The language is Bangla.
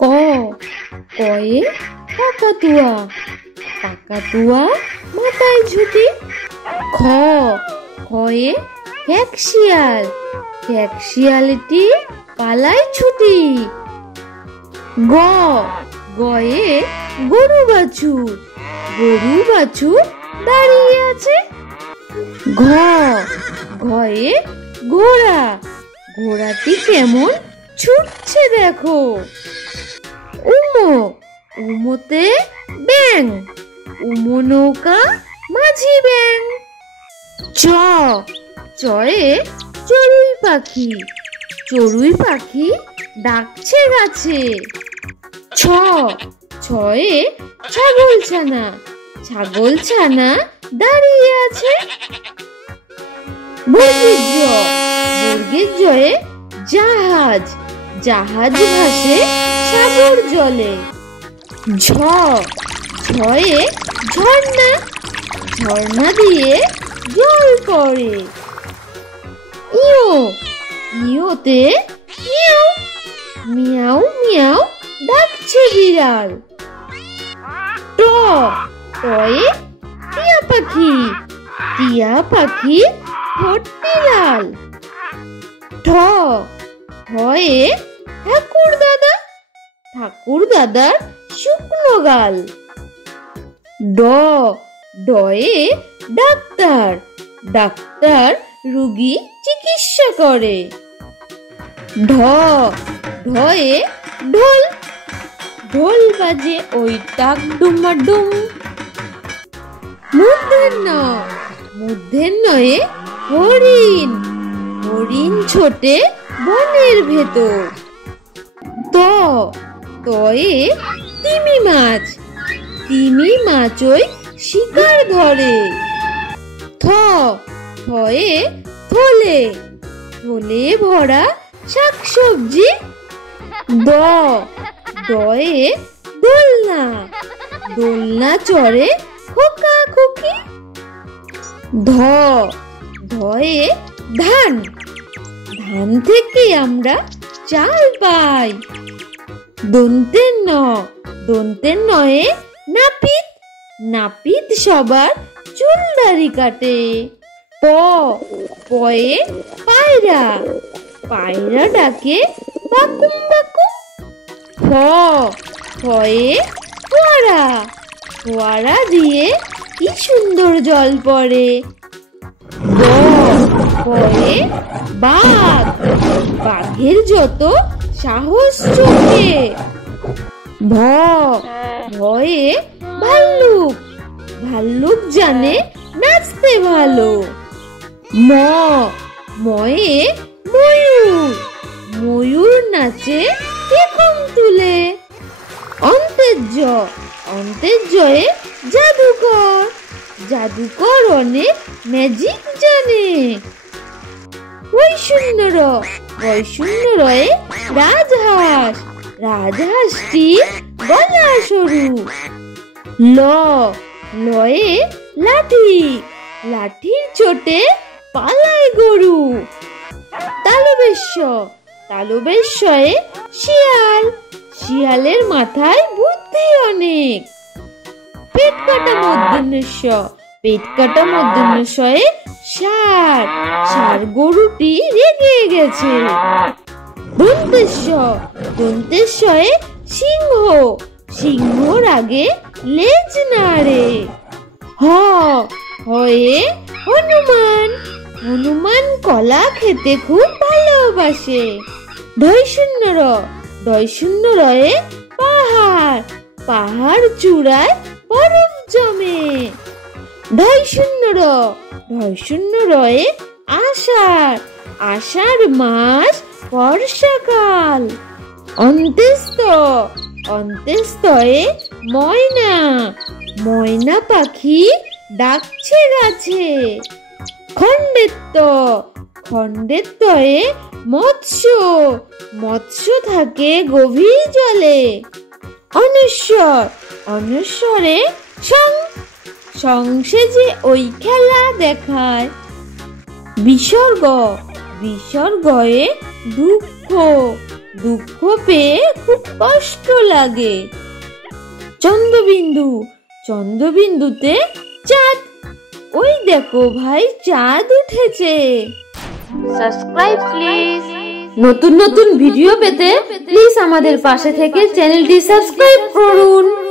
ক, কয়ে কাকাতুয়া, কাকাতুয়া মাথায় ঝুঁটি। খ, খয়ে খেকশিয়াল, খেকশিয়ালটি পালায় ছুটি। গ, গয়ে গরু বাছুর, গরু বাছুর দাঁড়িয়ে আছে। ঘ, ঘয়ে ঘোড়া, ঘোড়াটি কেমন ছুটছে দেখো। উমো, উমোতে ব্যাঙ, উমো নৌকা মাঝি ব্যাঙ। চ, চয়ে চড়ুই পাখি, চড়ুই পাখি ডাকছে গাছে। ছ, ছয়ে ছাগল ছানা, ছাগল ছানা দাঁড়িয়ে আছে। বর্গের জ, বর্গের জয়ে জাহাজ, জাহাজ ভাসে সাগর জলে। ঝ, ঝয়ে ঝর্ণা, ঝর্ণা দিয়ে জল পড়ে। ইয়ো, ইয়োতে মিয়াও, মিয়াও মিয়াও ডাকছে বিড়াল। ট, টয়ে টিয়া পাখি, টিয়া পাখি ঠোঁটটি লাল। ঠ, ঠয়ে ঠাকুর দাদা, ঠাকুর দাদার শুকনো গাল। ড, ডয়ে ডাক্তার, ডাক্তার রোগী চিকিৎসা করে। ঢ, ঢয়ে ঢোল, ঢোল বাজে ওই টাক ডুমাডুম। মূর্ধন্য, মূর্ধন্যয়ে হরিণ, হরিণ ছোটে বনের ভেতর। ত, তয়ে তিমি মাছ, তিমি মাছ ওই শিকার ধরে। থ, থয়ে থলে, থলে ভরা শাকসবজি। দ, দয়ে দোলনা, দোলনা চড়ে খোকা খুকি। ধ, ধয়ে ধান, ধান থেকে আমরা চাল পাই। দন্তের ন, দন্তের নয়ে নাপিত, নাপিত সবার চুল দাড়ি কাটে। প, পয়ে পায়রা, পায়রা ডাকে বাকুম বাকুম। ফ, ফয়ে ফোয়ারা, ফোয়ারা দিয়ে কি সুন্দর জল পড়ে। ব, বয়ে বাঘ, বাঘের যত সাহস চোখে। ভ, ভয়ে ভাল্লুক, ভাল্লুক জানে নাচতে ভালো। ম, ময়ে ময়ূর, ময়ূর নাচে পেখম তুলে। অন্তের জ, অন্তের জয়ে জাদুকর, জাদুকর অনেক ম্যাজিক জানে। বৈশূন্য র, বৈশূন্য রয়ে রাজহাঁস, রাজহাঁসটি গলা সরু। ল, লয়ে লাঠি, লাঠির চোটে পালায় গরু। তালবেশ্য, তালবেশ্বয়ে শিয়াল, শিয়ালের মাথায় বুদ্ধি অনেক। পেট কাটা মূর্ধন্যস্ব, পেট কাটা মূর্ধন্যস্বয়ে ষাঁড়, ষাঁড় গরুটি রেগে গেছে। দন্তেশ্ব, দন্তেশ্বয়ে সিংহ, সিংহর আগে লেজ নাড়ে। হ, হয়ে হনুমান, হনুমান কলা খেতে খুব ভালোবাসে। ঢয়শূন্য র, ঢয়শূন্য রয়ে পাহাড়, পাহাড় চূড়ায় বরফ জমে। ঢয়শূন্য র, ঢয়শূন্য রয়ে আষাঢ়, আষাঢ় মাস বর্ষাকাল। অন্ত্যেস্ত, অন্ত্যেস্তয়ে ময়না, ময়না পাখি ডাকছে গাছে। খণ্ডেত্ব, খণ্ডেত্বয়ে মৎস্য, মৎস্য থাকে গভীর জলে। অনশ্বর, অনশ্বরে সং, সংসে যে ওই খেলা দেখায়। বিসর্গ, বিসর্গয়ে দুঃখ, দুঃখ পেয়ে খুব কষ্ট লাগে। চন্দ্রবিন্দু, চন্দ্রবিন্দুতে চাঁদ। ওই দেখো ভাই, চাঁদ উঠেছে। Subscribe please. নতুন নতুন ভিডিও পেতে প্লিজ আমাদের পাশে থেকে চ্যানেলটি সাবস্ক্রাইব করুন।